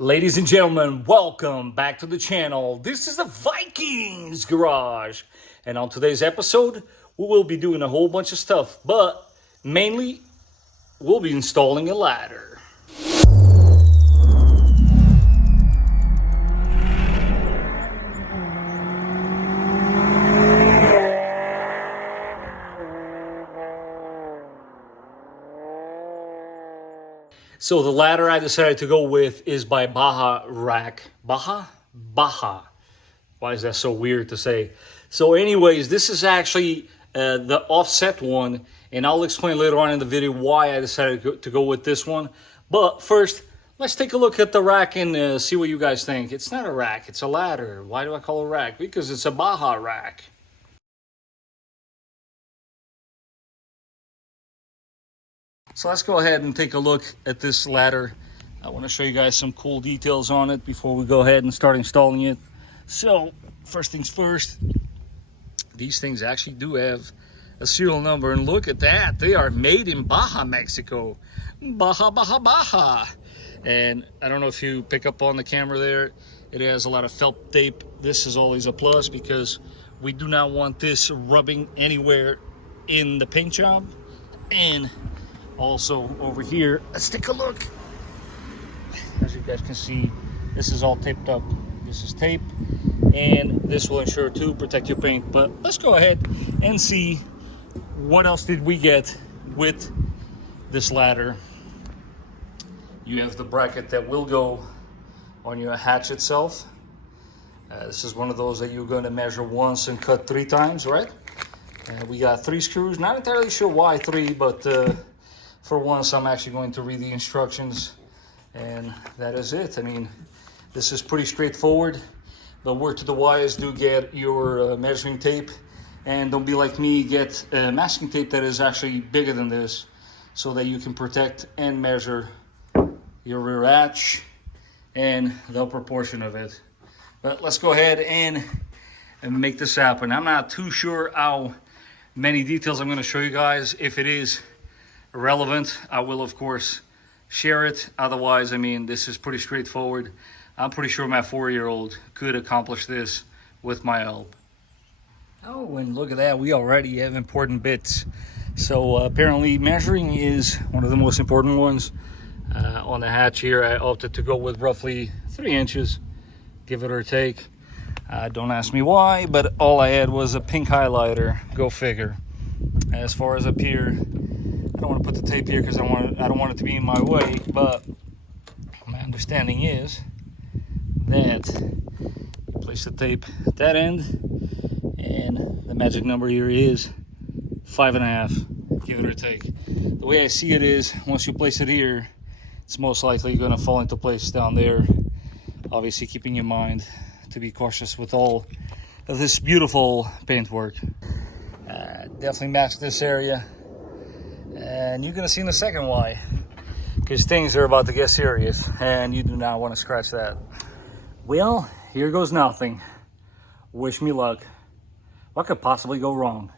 Ladies and gentlemen, welcome back to the channel. This is the Vikings garage. And on today's episode, we will be doing a whole bunch of stuff, but mainly we'll be installing a ladder. So the ladder I decided to go with is by Baja Rack. Baja? Why is that so weird to say? So anyways, this is actually the offset one, and I'll explain later on in the video why I decided to go with this one. But first, let's take a look at the rack and see what you guys think. It's not a rack, it's a ladder. Why do I call it a rack? Because it's a Baja Rack. So let's go ahead and take a look at this ladder. I want to show you guys some cool details on it before we go ahead and start installing it. So first things first, these things actually do have a serial number, and look at that. They are made in Baja, Mexico. Baja. And I don't know if you pick up on the camera there, it has a lot of felt tape. This is always a plus because we do not want this rubbing anywhere in the paint job. And also over here, let's take a look. As you guys can see, this is all taped up. This is tape, and this will ensure to protect your paint. But let's go ahead and see what else did we get with this ladder. You have the bracket that will go on your hatch itself. This is one of those that you're going to measure once and cut 3 times, right? We got 3 screws. Not entirely sure why 3, but for once, I'm actually going to read the instructions, and that is it. I mean, this is pretty straightforward. The word to the wise, do get your measuring tape, and don't be like me, get masking tape that is actually bigger than this so that you can protect and measure your rear hatch and the upper portion of it. But let's go ahead and make this happen. I'm not too sure how many details I'm going to show you guys. If it is relevant, I will of course share it. Otherwise, I mean, this is pretty straightforward. I'm pretty sure my 4-year-old could accomplish this with my help. Oh, and look at that, we already have important bits. So apparently measuring is one of the most important ones. On the hatch here, I opted to go with roughly 3 inches, give it or take. Don't ask me why, but all I had was a pink highlighter. Go figure. As far as up here, I don't want to put the tape here because I don't want it to be in my way, but my understanding is that you place the tape at that end, and the magic number here is 5.5, give it or take. The way I see it is, once you place it here, it's most likely going to fall into place down there. Obviously keeping in mind to be cautious with all of this beautiful paintwork. Definitely mask this area. And you're gonna see in a second why, because things are about to get serious and you do not want to scratch that. Well, here goes nothing. Wish me luck. What could possibly go wrong?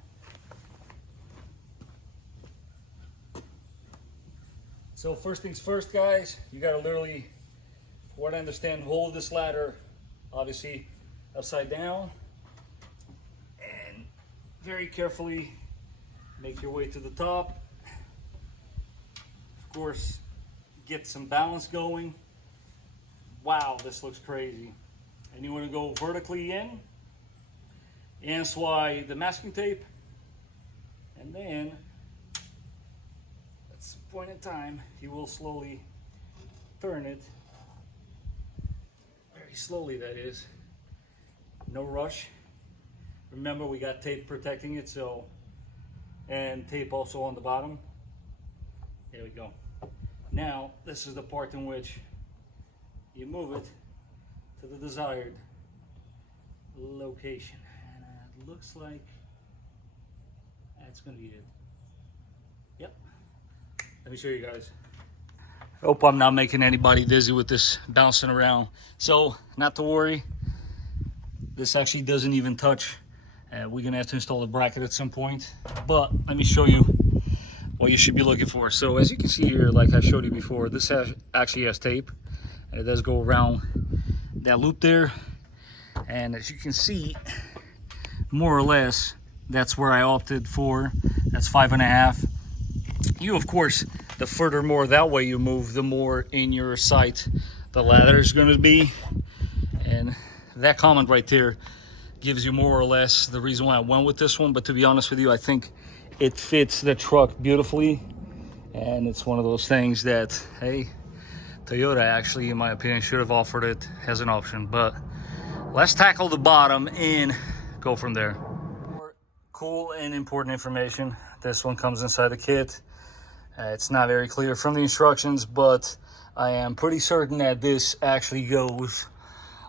So first things first, guys, you gotta literally, for what I understand, hold this ladder obviously upside down and very carefully make your way to the top. Of course, get some balance going. Wow, this looks crazy. And you want to go vertically in and slide the masking tape, and then at some point in time you will slowly turn it, very slowly that is, no rush. Remember, we got tape protecting it, so, and tape also on the bottom. There we go. Now, this is the part in which you move it to the desired location. And it looks like that's going to be it. Yep. Let me show you guys. Hope I'm not making anybody dizzy with this bouncing around. So, not to worry. This actually doesn't even touch. We're going to have to install the bracket at some point. But let me show you what you should be looking for. So as you can see here, like I showed you before, this actually has tape. and it does go around that loop there. And as you can see, more or less, that's where I opted for. That's 5.5. You, of course, the furthermore that way you move, the more in your sight the ladder is going to be. And that comment right there gives you more or less the reason why I went with this one. But to be honest with you, I think it fits the truck beautifully. And it's one of those things that, hey, Toyota actually, in my opinion, should have offered it as an option. But let's tackle the bottom and go from there. Cool and important information. This one comes inside the kit. It's not very clear from the instructions, but I am pretty certain that this actually goes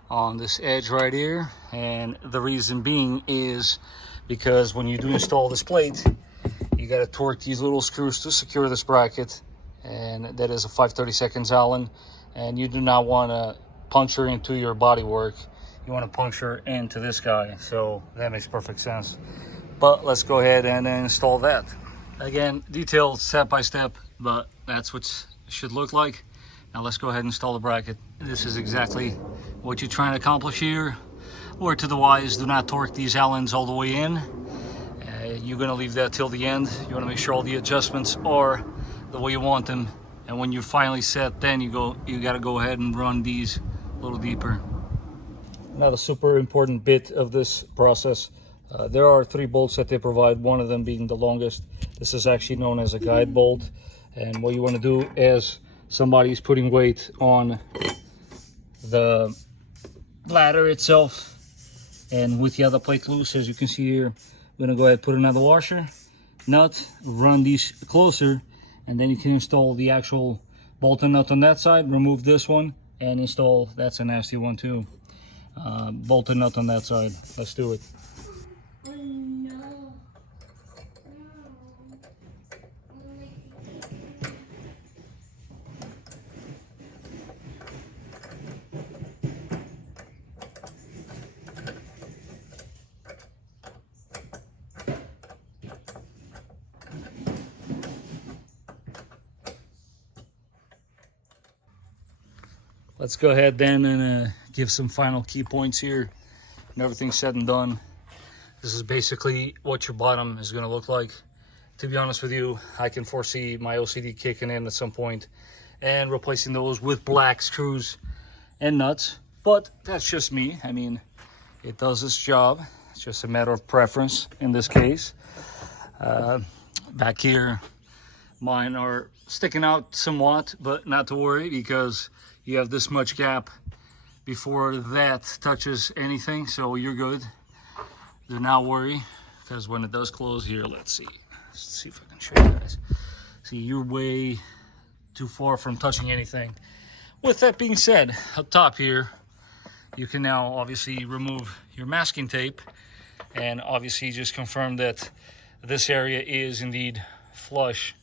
on this edge right here. And the reason being is because when you do install this plate, you got to torque these little screws to secure this bracket. And that is a 5/32 Allen. And you do not want to puncture into your bodywork. You want to puncture into this guy. So that makes perfect sense. But let's go ahead and install that. Again, detailed step by step, but that's what it should look like. Now let's go ahead and install the bracket. This is exactly what you're trying to accomplish here. Word to the wise, do not torque these Allens all the way in. You're gonna leave that till the end. You wanna make sure all the adjustments are the way you want them. And when you're finally set, then you gotta go ahead and run these a little deeper. Another super important bit of this process. There are 3 bolts that they provide, one of them being the longest. This is actually known as a guide bolt. And what you want to do as somebody's putting weight on the ladder itself, and with the other plate loose, as you can see here, I'm going to go ahead and put another washer, nut, run these closer, and then you can install the actual bolt and nut on that side, remove this one, and install, that's a nasty one too, bolt and nut on that side. Let's do it. Let's go ahead then and give some final key points here. And everything's said and done, this is basically what your bottom is going to look like. To be honest with you, I can foresee my OCD kicking in at some point and replacing those with black screws and nuts. But that's just me. I mean, it does its job. It's just a matter of preference in this case. Back here, mine are sticking out somewhat, but not to worry, because you have this much gap before that touches anything, so you're good. Do not worry, because when it does close here, let's see if I can show you guys. See, you're way too far from touching anything. With that being said, up top here, you can now obviously remove your masking tape and obviously just confirm that this area is indeed flush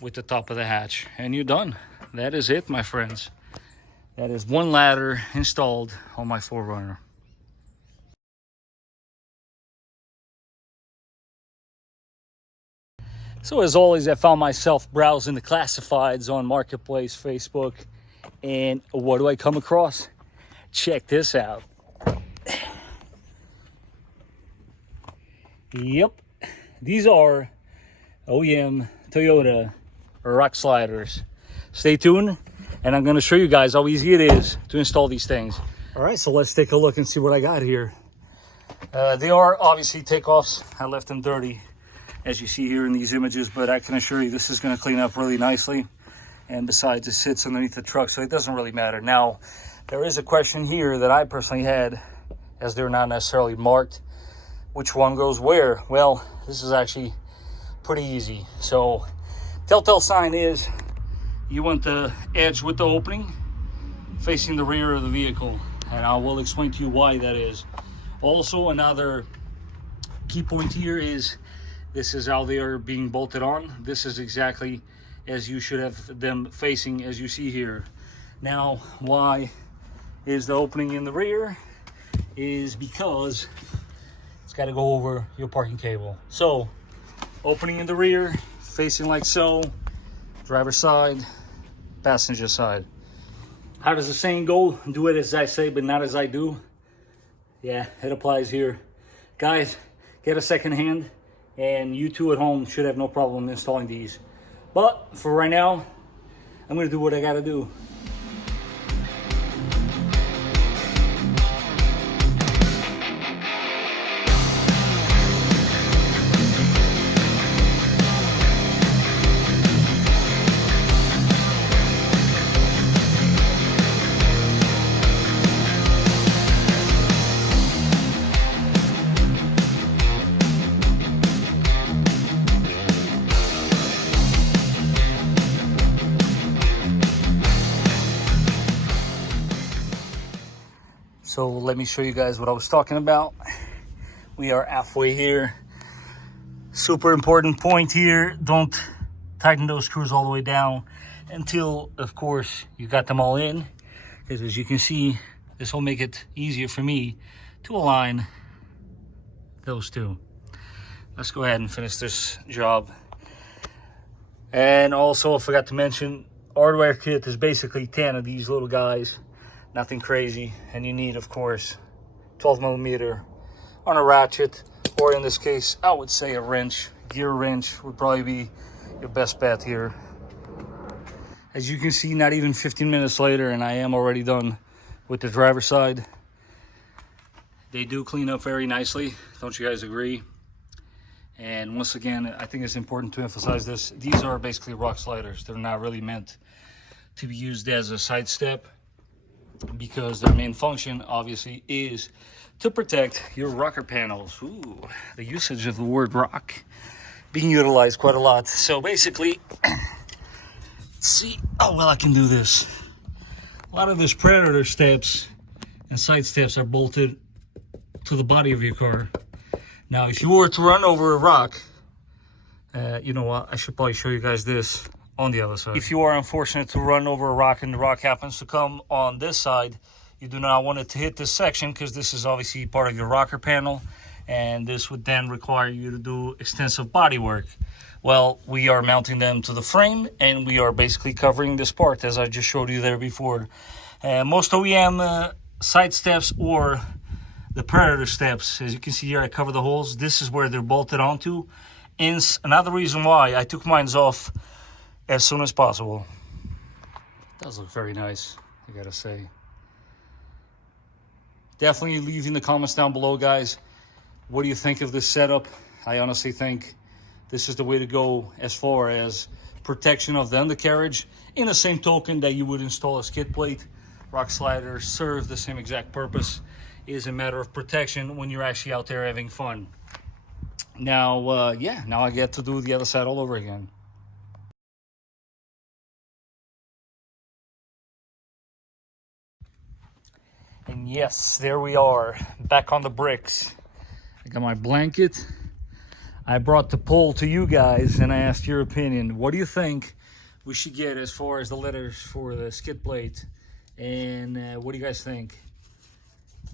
with the top of the hatch, and you're done. That is it, my friends. That is one ladder installed on my 4Runner. So as always, I found myself browsing the classifieds on Marketplace, Facebook, and what do I come across? Check this out. Yep, these are OEM Toyota Rock Sliders. Stay tuned, and I'm going to show you guys how easy it is to install these things. All right, so let's take a look and see what I got here. They are obviously takeoffs. I left them dirty, as you see here in these images, but I can assure you this is going to clean up really nicely. And besides, it sits underneath the truck, so it doesn't really matter. Now, there is a question here that I personally had, as they're not necessarily marked. Which one goes where? Well, this is actually pretty easy. So, telltale sign is you want the edge with the opening facing the rear of the vehicle, and I will explain to you why that is. Also, another key point here is this is how they are being bolted on. This is exactly as you should have them facing, as you see here. Now, why is the opening in the rear? Is because it's got to go over your parking cable. So, opening in the rear, facing like so, driver's side, passenger side. How does the saying go? Do it as I say, but not as I do. Yeah, it applies here. Guys, get a second hand, and you two at home should have no problem installing these. But for right now, I'm gonna do what I gotta do. So let me show you guys what I was talking about. We are halfway here. Super important point here. Don't tighten those screws all the way down until, of course, you got them all in. Because as you can see, this will make it easier for me to align those two. Let's go ahead and finish this job. And also, I forgot to mention, hardware kit is basically 10 of these little guys. Nothing crazy, and you need, of course, 12mm on a ratchet, or in this case, I would say a wrench. Gear wrench would probably be your best bet here. As you can see, not even 15 minutes later, and I am already done with the driver's side. They do clean up very nicely, don't you guys agree? And once again, I think it's important to emphasize this. These are basically rock sliders. They're not really meant to be used as a side step, because their main function obviously is to protect your rocker panels. Ooh, the usage of the word rock being utilized quite a lot. So basically, let's see how well I can do this. A lot of those predator steps and side steps are bolted to the body of your car. Now, if you were to run over a rock, you know what, I should probably show you guys this on the other side. If you are unfortunate to run over a rock and the rock happens to come on this side, you do not want it to hit this section, because this is obviously part of your rocker panel, and this would then require you to do extensive body work. Well, we are mounting them to the frame, and we are basically covering this part as I just showed you there before. Most OEM side steps or the predator steps, as you can see here, I cover the holes. This is where they're bolted onto. And another reason why I took mine off as soon as possible. It does look very nice, I gotta say. Definitely leave in the comments down below, guys. What do you think of this setup? I honestly think this is the way to go as far as protection of the undercarriage. In the same token that you would install a skid plate, rock sliders serve the same exact purpose. It is a matter of protection when you're actually out there having fun. Now, yeah, now I get to do the other side all over again. And yes, there we are, back on the bricks. I got my blanket. I brought the pole to you guys, and I asked your opinion. What do you think we should get as far as the letters for the skid plate? And what do you guys think?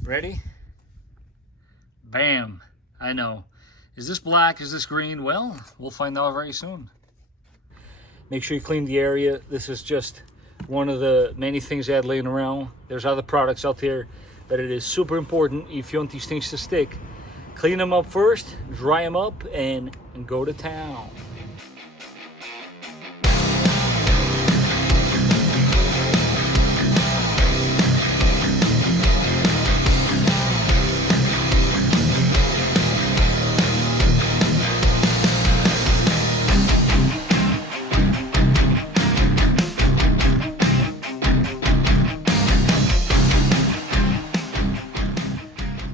Ready? Bam. I know. Is this black? Is this green? Well, we'll find out very soon. Make sure you clean the area. This is just one of the many things I had laying around. There's other products out there, but it is super important if you want these things to stick. Clean them up first, dry them up, and go to town.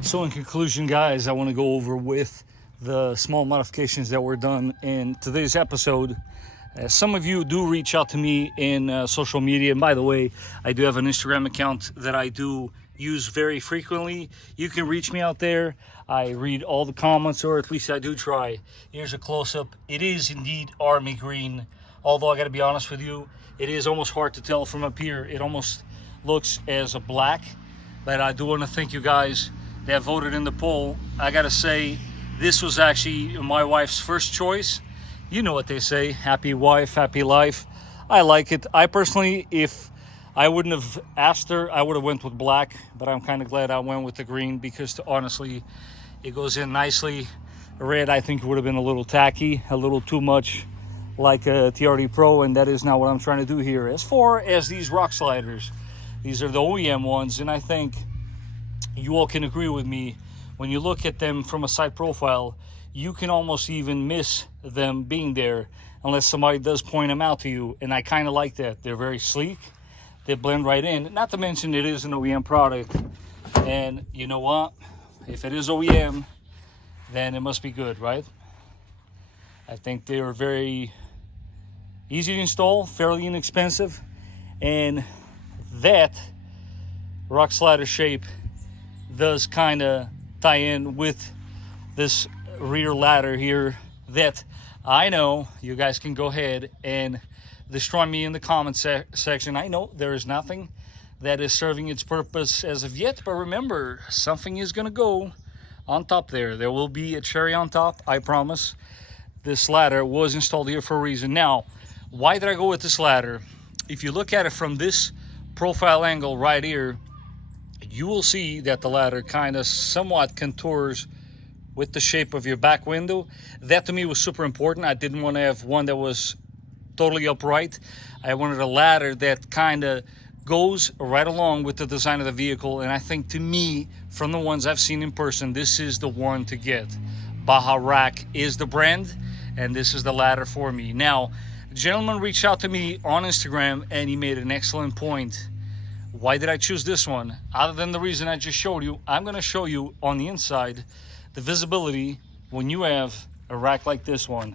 So in conclusion, guys, I want to go over with the small modifications that were done in today's episode. Some of you do reach out to me in social media. And by the way, I do have an Instagram account that I do use very frequently. You can reach me out there. I read all the comments, or at least I do try. Here's a close-up. It is indeed army green. Although I got to be honest with you, it is almost hard to tell from up here. It almost looks as a black. But I do want to thank you guys that voted in the poll. I gotta say, this was actually my wife's first choice. You know what they say, happy wife, happy life. I like it. I personally, if I wouldn't have asked her. I would have went with black, but I'm kind of glad I went with the green because honestly, it goes in nicely. Red, I think, would have been a little tacky, a little too much like a TRD Pro, and that is not what I'm trying to do here. As far as these rock sliders, these are the OEM ones, and I think you all can agree with me. When you look at them from a side profile, you can almost even miss them being there unless somebody does point them out to you, and I kind of like that. They're very sleek. They blend right in. Not to mention it is an OEM product, and you know what? If it is OEM, then it must be good, right? I think they are very easy to install, fairly inexpensive, and that rock slider shape does kind of tie in with this rear ladder here that I know you guys can go ahead and destroy me in the comment section. I know there is nothing that is serving its purpose as of yet, but remember, something is going to go on top there. There will be a cherry on top, I promise. This ladder was installed here for a reason. Now, why did I go with this ladder? If you look at it from this profile angle right here, you will see that the ladder kind of somewhat contours with the shape of your back window. That to me was super important. I didn't want to have one that was totally upright. I wanted a ladder that kind of goes right along with the design of the vehicle, and I think to me, from the ones I've seen in person, this is the one to get. Baja Rack is the brand, and this is the ladder for me. Now, a gentleman reached out to me on Instagram, and he made an excellent point. Why did I choose this one? Other than the reason I just showed you, I'm going to show you on the inside the visibility when you have a rack like this one.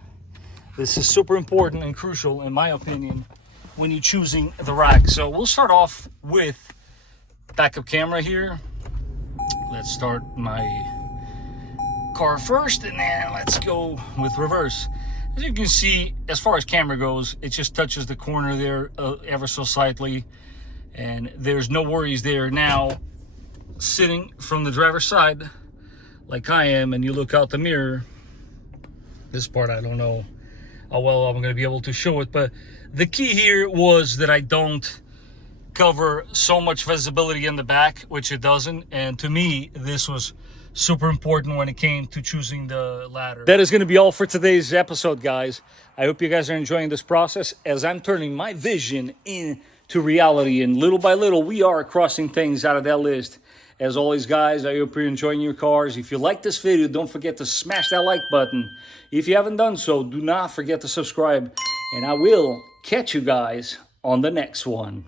This is super important and crucial, in my opinion, when you're choosing the rack. So we'll start off with backup camera here. Let's start my car first, and then let's go with reverse. As you can see, as far as camera goes, it just touches the corner there ever so slightly, and there's no worries there. Now, sitting from the driver's side like I am, and you look out the mirror, this part I don't know how well I'm going to be able to show it, but the key here was that I don't cover so much visibility in the back, which it doesn't, and to me this was super important when it came to choosing the ladder. That is going to be all for today's episode, guys. I hope you guys are enjoying this process as I'm turning my vision into reality, and little by little we are crossing things out of that list. As always, guys, I hope you're enjoying your cars. If you like this video, don't forget to smash that like button. If you haven't done so, do not forget to subscribe, and I will catch you guys on the next one.